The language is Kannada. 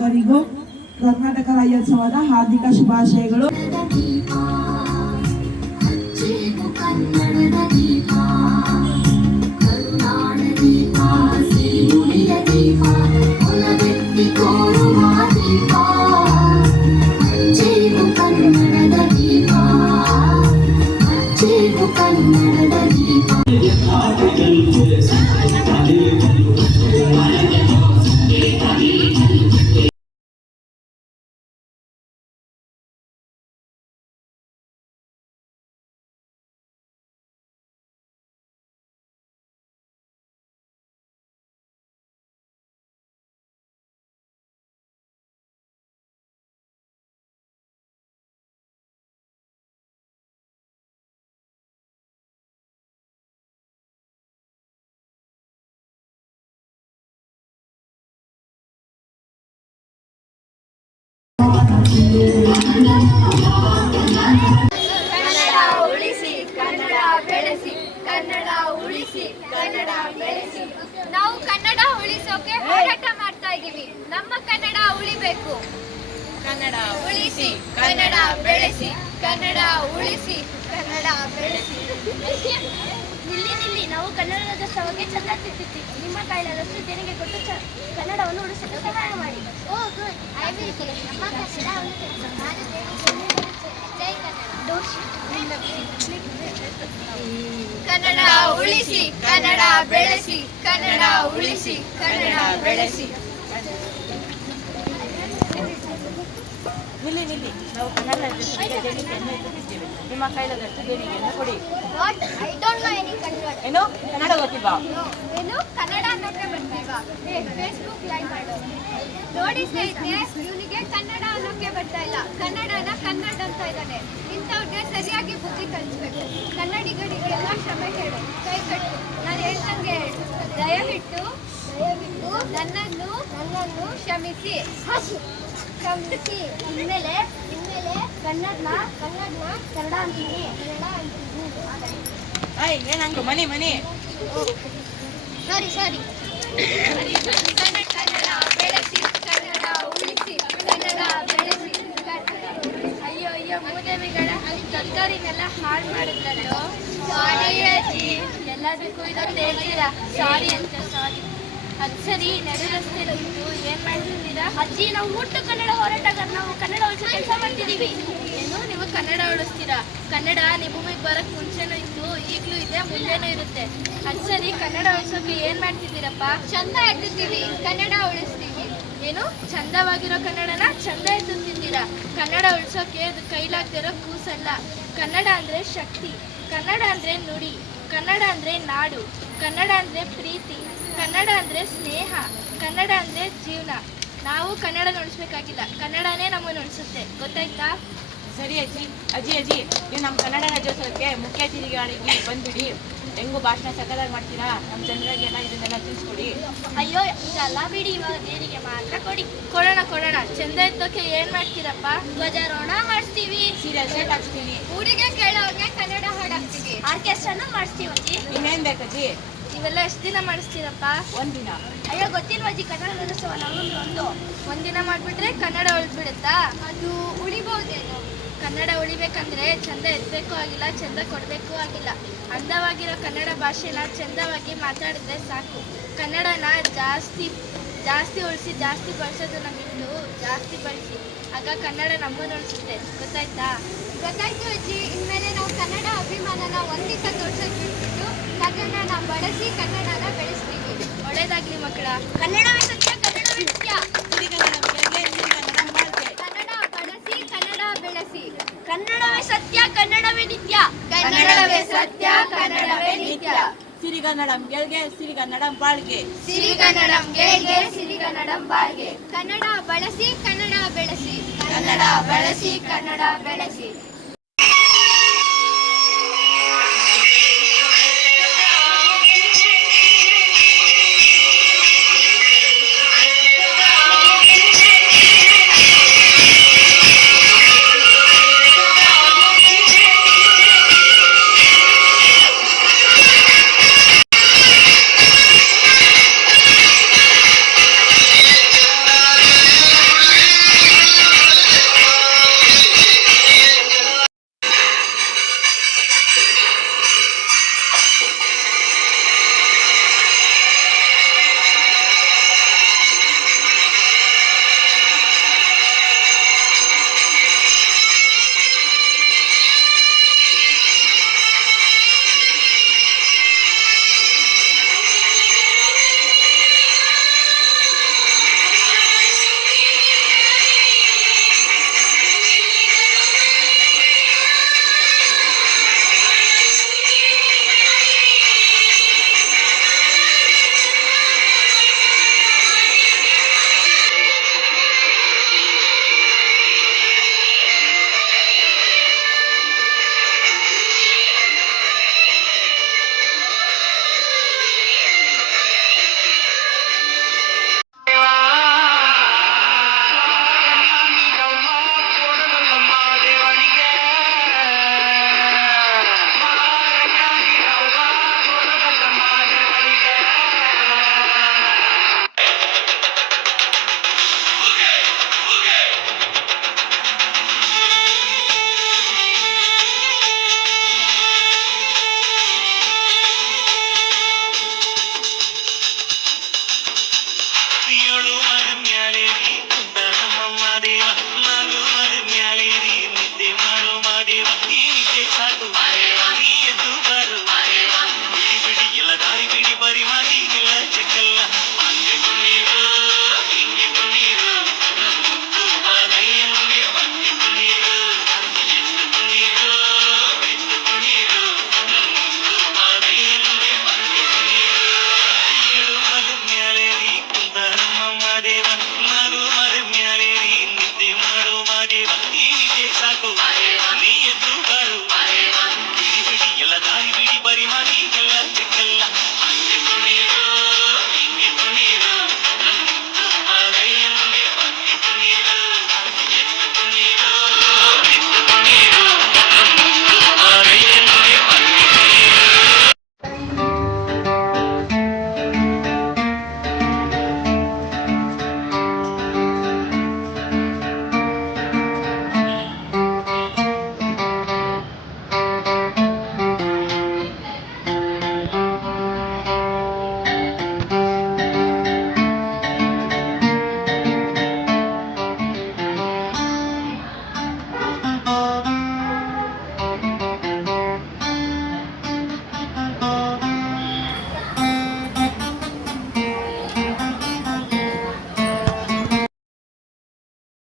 ಗ್ರಾಹಕರಿಗೂ ಕರ್ನಾಟಕ ರಾಜ್ಯೋತ್ಸವದ ಹಾರ್ದಿಕ ಶುಭಾಶಯಗಳು. ಉಳಿಸೋಕೆ ಹೋರಾಟ ಮಾಡ್ತಾ ಇದೀವಿ. ನಮ್ಮ ಕನ್ನಡ ಉಳಿಬೇಕು. ಕನ್ನಡ ಉಳಿಸಿ. ಕನ್ನಡ ಬೆಳೆಸಿ. ಕನ್ನಡ ಉಳಿಸಿ. ಕನ್ನಡ ಬೆಳೆಸಿ. ನಿಲ್ಲಿ ನಿಲ್ಲಿ. ನಾವು ಕನ್ನಡ ರಾಜ್ಯೋತ್ಸವಕ್ಕೆ ಚಂದ ತಿಂತಿದ್ದೀವಿ ನಿಮ್ಮ ಕೈಲಾದಷ್ಟು ದೇಣಿಗೆ ಕೊಟ್ಟು ಚ- ಕನ್ನಡವನ್ನು ಉಳಿಸಲು ಸಹಾಯ ಮಾಡಿ. ಓ ಗುಡ್. ಐ ವಿಲ್ ನಮ್ಮ ಕನ್ನಡ ಜೈ ಕನ್ನಡ. ಉಳಿಸಿ ಕನ್ನಡ ಬೆಳೆಸಿ ಕನ್ನಡ ಉಳಿಸಿ ಕನ್ನಡ ಬೆಳೆಸಿ. ನಿಲ್ಲಿ ನಿಲ್ಲಿ. ನಾವು ಕನ್ನಡ ರಾಜ್ಯೋತ್ಸವಕ್ಕೆ ದೇಣಿಗೆಯನ್ನು ಇಟ್ಟಿದ್ದೇವೆ ನಿಮ್ಮ ಕೈಲಾದಷ್ಟು ದೇಣಿಗೆಯನ್ನು ಕೊಡಿ. ಏನು? ಕನ್ನಡ ಗೊತ್ತಿಲ್ವಾ? ಏನು? ಕನ್ನಡ ಅನ್ನೋಕೆ ಬರ್ತಿಲ್ವಾ? ಫೇಸ್ಬುಕ್ ಮಾಡು. ನೋಡಿ ಇವನಿಗೆ ಕನ್ನಡ ಅನ್ನೋಕೆ ಬರ್ತಾ ಇಲ್ಲ. ಕನ್ನಡನ ಕನ್ನಡ ಅಂತ ಇದ್ದಾನೆ. ಇಂಥವ್ರಿಗೆ ಸರಿಯಾಗಿ ಬುದ್ಧಿ ಕಲಿಸ್ಬೇಕು. ಕನ್ನಡಿಗರಿಗೆಲ್ಲ ಕ್ಷಮೆ ಹೇಳು. ಕೈ ಕಟ್ಟು. ನಾನು ಹೇಳ್ದಂಗೆ ಹೇಳು ದಯವಿಟ್ಟು ದಯವಿಟ್ಟು ನನ್ನನ್ನು ನನ್ನನ್ನು ಕ್ಷಮಿಸಿ. ಕ್ಷಮಿಸಿ. ಇನ್ಮೇಲೆ ಇನ್ಮೇಲೆ ಕನ್ನಡನ ಕನ್ನಡನ ಕನ್ನಡ ಅಂತೀನಿ. ಕನ್ನಡ ಅಂತೀನಿ. ಆಯ್ ನಂಗೆ ಮನಿ ಮನಿ. ಸಾರಿ ಸಾರಿ. ಕನ್ನಡ ಕನ್ನಡ ಬೆಳೆಸಿ ಕನ್ನಡ ಉಳಿಸಿ ಕನ್ನಡ ಬೆಳೆಸಿ ಅಯ್ಯೋ ಅಯ್ಯೋ ಮೂದೇವಿಗಳ ತರಕಾರಿನೆಲ್ಲ ಹಾಳು ಮಾಡಿದ್ರಲ್ಲೋ ಸಾರಿ ಅಜ್ಜಿ ಎಲ್ಲದಕ್ಕೂ ಇದೊಂದು ಹೇಳ್ತೀರಾ ಸಾರಿ ಅಂತ ಸಾರಿ ಅದು ಸರಿ ನಡು ಏನು ಮಾಡ್ತಿದ್ದೀರಾ ಅಜ್ಜಿ ನಾವು ಮುಟ್ಟು ಕನ್ನಡ ಹೋರಾಟಗಾರ. ನಾವು ಕನ್ನಡ ಉಳಿಸೋ ಕೆಲಸ ಮಾಡ್ತಿದ್ದೀವಿ ಏನು ನೀವು ಕನ್ನಡ ಉಳಿಸ್ತೀರಾ ಕನ್ನಡ ನಿಮ್ಮ ಭೂಮಿಗೆ ಬರಕ್ ಮುಂಚೆನೂ ಈಗಲೂ ಇದೆ, ಮುಂದೆನೂ ಇರುತ್ತೆ. ಅದು ಕನ್ನಡ ಉಳಿಸೋಕೆ ಏನ್ ಮಾಡ್ತಿದ್ದೀರಪ್ಪ? ಚಂದ ಎತ್ತುತ್ತೀವಿ ಕನ್ನಡ ಉಳಿಸ್ತೀವಿ. ಏನು? ಚಂದವಾಗಿರೋ ಕನ್ನಡನ ಚಂದ ಎತ್ತುತ್ತಿದ್ದೀರಾ ಕನ್ನಡ ಉಳಿಸೋಕೆ ಅದು ಕೈಲಾಗ್ದಿರೋ ಕೂಸಲ್ಲ. ಕನ್ನಡ ಅಂದ್ರೆ ಶಕ್ತಿ. ಕನ್ನಡ ಅಂದ್ರೆ ನುಡಿ. ಕನ್ನಡ ಅಂದ್ರೆ ನಾಡು. ಕನ್ನಡ ಅಂದ್ರೆ ಪ್ರೀತಿ. ಕನ್ನಡ ಅಂದ್ರೆ ಸ್ನೇಹ. ಕನ್ನಡ ಅಂದ್ರೆ ಜೀವನ. ನಾವು ಕನ್ನಡ ಉಳಿಸ್ಬೇಕಾಗಿಲ್ಲ. ಕನ್ನಡನೇ ನಮ್ಮನ್ನು ಉಳಿಸುತ್ತೆ. ಗೊತ್ತಾಯ್ತಾ? ಸರಿ ಅಜ್ಜಿ ಅಜ್ಜಿ ಅಜ್ಜಿ ನೀವು ನಮ್ಮ ಕನ್ನಡ ರಾಜ್ಯೋತ್ಸವಕ್ಕೆ ಮುಖ್ಯ ಅತಿಥಿಗಳಿಗೆ ಬಂದ್ಬಿಡಿ. ಹೆಂಗು ಭಾಷಣ ಸಕ್ಕದಾಗಿ ಮಾಡ್ತೀರಾ? ನಮ್ಮ ಜನರಿಗೆಲ್ಲ ಇದನ್ನೆಲ್ಲ ತಿಳಿಸ್ಕೊಡಿ. ಅಯ್ಯೋ ಇದೆಲ್ಲ ಬಿಡಿ ಇವಾಗ ದೇವರಿಗೆ ಮಾತ್ರ ಕೊಡಿ. ಕೊಡೋಣ ಕೊಡೋಣ. ಚಂದ ಎತ್ತೋಕೆ ಏನ್ ಮಾಡ್ತೀರಪ್ಪ? ಧ್ವಜಾರೋಹಣ ಮಾಡಿಸ್ತೀವಿ. ಸೀರಿಯಲ್ ಸೆಟ್ ಹಾಕ್ಸ್ತೀವಿ ಊರಿಗೆ ಕೇಳೋರ್ಗೆ ಕನ್ನಡ ಹಾಡಾಗ್ತೀವಿ ಆರ್ಕೆಸ್ಟ್ರಾನು ಮಾಡಿಸ್ತೀವಿ ಅಜ್ಜಿ. ಇನ್ನೇನ್ ಬೇಕಜ್ಜಿ ಇವೆಲ್ಲ ಎಷ್ಟು ದಿನ ಮಾಡಿಸ್ತೀರಪ್ಪ? ಒಂದಿನ ಅಯ್ಯೋ ಗೊತ್ತಿಲ್ವ ಅಜ್ಜಿ ಕನ್ನಡ ರಾಜ್ಯೋತ್ಸವ ಒಂದು? ಒಂದಿನ ಮಾಡ್ಬಿಟ್ರೆ ಕನ್ನಡ ಉಳಿದ್ಬಿಡುತ್ತಾ? ಅದು ಉಳಿಬಹುದೇನು ಕನ್ನಡ ಉಳಿಬೇಕಂದ್ರೆ ಚಂದ ಎತ್ತಬೇಕು ಆಗಿಲ್ಲ ಚಂದ ಕೊಡಬೇಕು ಆಗಿಲ್ಲ. ಅಂದವಾಗಿರೋ ಕನ್ನಡ ಭಾಷೆನ ಚಂದವಾಗಿ ಮಾತಾಡಿದ್ರೆ ಸಾಕು. ಕನ್ನಡನ ಜಾಸ್ತಿ ಜಾಸ್ತಿ ಉಳಿಸಿ ಜಾಸ್ತಿ ಬಳಸೋದು ಬಿಟ್ಟು ಜಾಸ್ತಿ ಬಳಸಿ. ಆಗ ಕನ್ನಡ ನಮ್ಮನ್ನು ಉಳಿಸುತ್ತೆ ಗೊತ್ತಾಯ್ತಾ? ಗೊತ್ತಾಯ್ತು ಅಜ್ಜಿ. ಇನ್ಮೇಲೆ ನಾವು ಕನ್ನಡ ಅಭಿಮಾನನ ಒಂದಿಸ ತೋರಿಸೋದು ಬಿಟ್ಬಿಟ್ಟು ಕನ್ನಡನ ಬಳಸಿ ಕನ್ನಡನ ಬೆಳೆಸ್ತೀವಿ. ಒಳ್ಳೇದಾಗ್ಲಿ ಮಕ್ಕಳ. ಕನ್ನಡ ಸತ್ಯ ಕನ್ನಡವೇ ನಿತ್ಯ ಕನ್ನಡ ಬಳಸಿ ಕನ್ನಡ ಬೆಳೆಸಿ ಕನ್ನಡವೇ ಸತ್ಯ ಕನ್ನಡವೇ ನಿತ್ಯ ಕನ್ನಡವೇ ಸತ್ಯ ಕನ್ನಡವೇ ನಿತ್ಯ ಸಿರಿಗನ್ನಡಂ ಗೆಲ್ಗೆ ಸಿರಿಗನ್ನಡಂ ಬಾಳ್ಗೆ. ಸಿರಿಗನ್ನಡಂ ಗೆಲ್ಗೆ ಸಿರಿಗನ್ನಡಂ ಬಾಳ್ಗೆ. ಕನ್ನಡ ಬಳಸಿ, ಕನ್ನಡ ಬೆಳೆಸಿ. ಕನ್ನಡ ಬಳಸಿ, ಕನ್ನಡ ಬೆಳೆಸಿ.